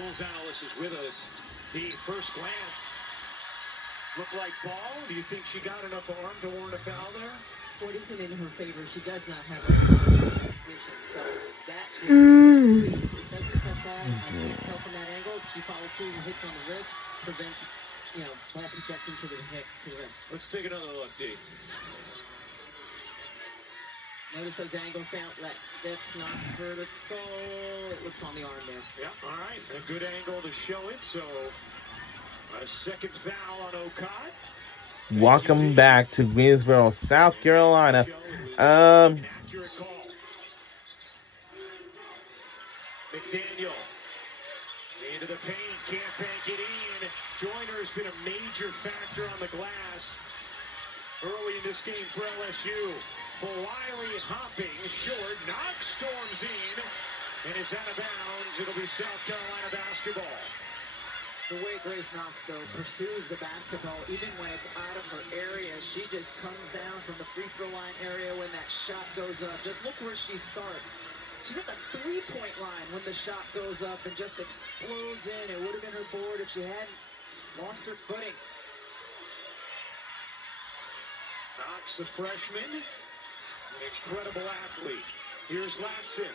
rules analyst is with us. The first glance looked like ball. Do you think she got enough arm to warrant a foul there? What isn't in her favor, she does not have a position. So that's what she sees. It doesn't cut that. I can't tell from that angle. She follows through and hits on the wrist, prevents, ball projecting to the hip. Let's take another look, D. Notice those angle found. That's not vertical. It looks on the arm there. Yeah, all right. A good angle to show it. So a second foul on Okad. Welcome back to Greensboro, South Carolina. Inaccurate call. McDaniel into the paint, can't bank it in. Joyner has been a major factor on the glass early in this game for LSU. For Wiley hopping short, Knox storms in and is out of bounds. It'll be South Carolina basketball. The way Grace Knox, though, pursues the basketball, even when it's out of her area, she just comes down from the free throw line area when that shot goes up. Just look where she starts. She's at the three-point line when the shot goes up and just explodes in. It would have been her board if she hadn't lost her footing. Knox, the freshman, an incredible athlete. Here's Latson.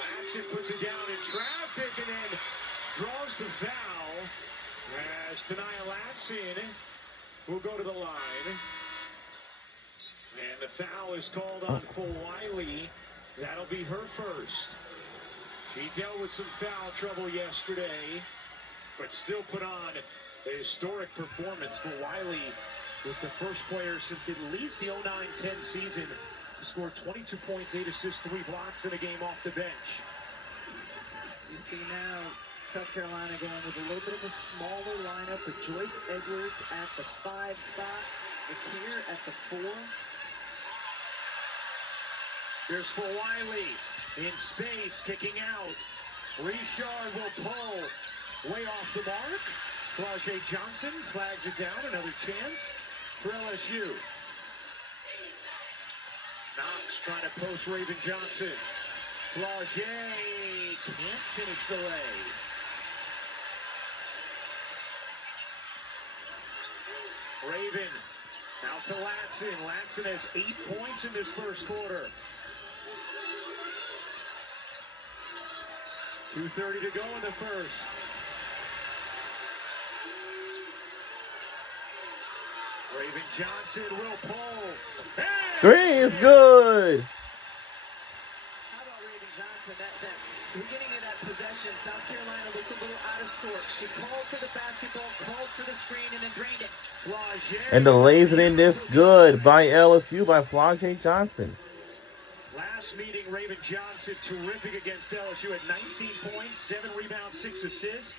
Latson puts it down in traffic and then draws the foul. As Tanaya Latson will go to the line. And the foul is called on for Wiley. That'll be her first. She dealt with some foul trouble yesterday, but still put on a historic performance. For Wiley was the first player since at least the 09-10 season to score 22 points, 8 assists, 3 blocks in a game off the bench. You see now South Carolina going with a little bit of a smaller lineup with Joyce Edwards at the 5 spot, McKeer at the 4. Here's for Wiley in space, kicking out. Richard will pull way off the mark. Flau'jae Johnson flags it down. Another chance for LSU. Knox trying to post Raven Johnson. Flau'jae can't finish the lay. Raven out to Latson. Latson has 8 points in this first quarter. 2:30 to go in the first. Raven Johnson will pull. Hey! 3 is good. How about Raven Johnson? That beginning of that possession, South Carolina looked a little out of sorts. She called for the basketball, called for the screen, and then drained it. And the lays it in this good by LSU by Flau'jae Johnson. Last meeting, Raven Johnson, terrific against LSU at 19 points, 7 rebounds, 6 assists.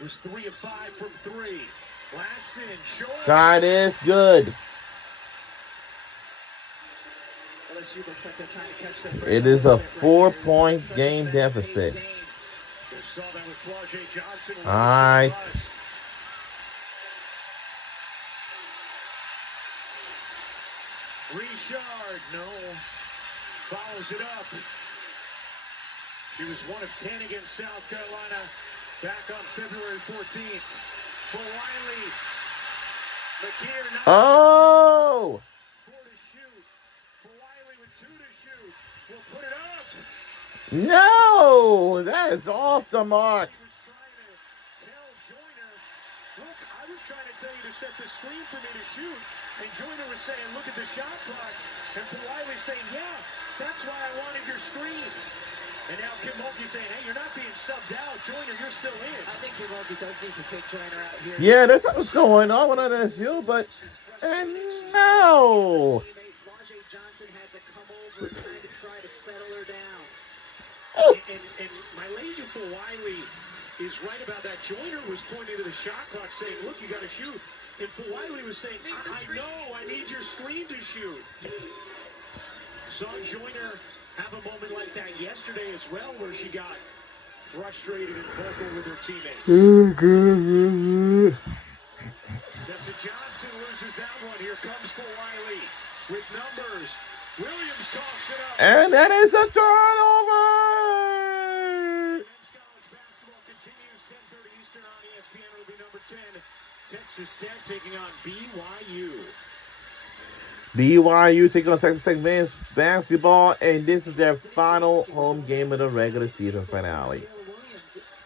Was 3 of 5 from 3. Latson, short. Shot is good. LSU looks like they're trying to catch that break. It is a 4-point game deficit. Just saw that with Flau'jae Johnson. All right. Richard, no. Follows it up. She was 1 of 10 against South Carolina back on February 14th. For Wiley. McKeer, not 4 to shoot. For Wiley with 2 to shoot. Will put it up. No, that is off the mark. Was trying to tell Joyner, look, I was trying to tell you to set the screen for me to shoot. And Joyner was saying, look at the shot clock. And for Wiley saying, yeah, that's why I wanted your screen. And now Kim Mulkey saying, hey, you're not being subbed out. Joyner, you're still in. I think Kim Mulkey does need to take Joyner out here. Yeah, there's something going on with LSU, but and no. Flau'jae Johnson had to come over and try to settle her down. And my legend for Wiley is right about that. Joyner was pointing to the shot clock saying, look, you got to shoot. And for Wiley was saying, I know, I need your screen to shoot. Saw Joyner have a moment like that yesterday as well, where she got frustrated and vocal with her teammates. Tessa Johnson loses that one. Here comes for Wiley with numbers. Williams coughs it up. And that is a turnover. Men's college basketball continues Texas Tech taking on BYU. BYU taking on Texas Tech men's basketball, and this is their final home game of the regular season finale.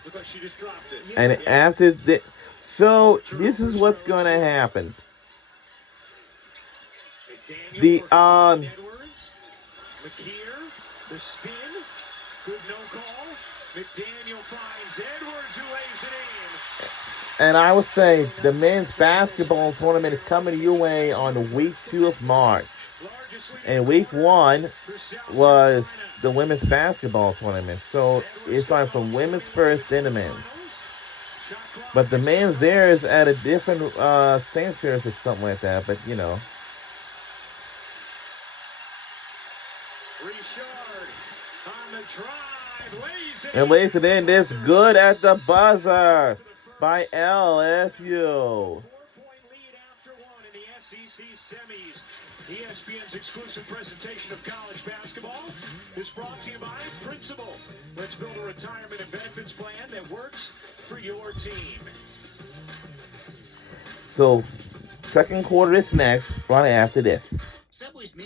Looked like she just dropped it. And after this, so this is what's gonna happen. The Edwards, McKeer, the spin, good no call. McDaniel finds Edwards who lays it in. And I would say the men's basketball tournament is coming your way on week 2 of March. And week 1 was the women's basketball tournament. So it's starting from women's first, then the men's. But the men's there is at a different sanctuary or something like that. But you know. Richard on the drive, lays it And lays it in. This good at the buzzer by LSU. 4-point lead after one in the SEC semis. ESPN's exclusive presentation of college basketball is brought to you by Principal. Let's build a retirement and benefits plan that works for your team. So, second quarter is next, right after this.